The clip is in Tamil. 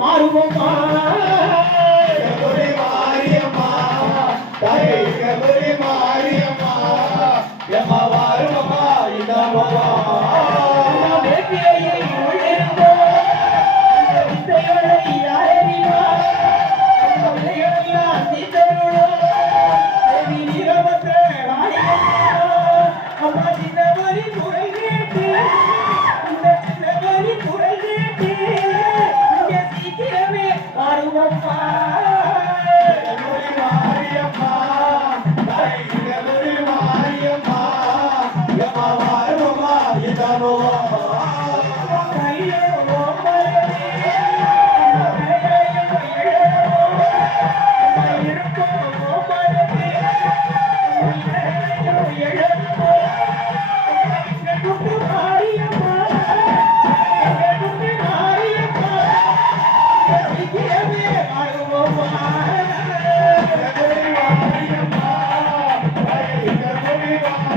மாறுவோமா Bravo. Thank you.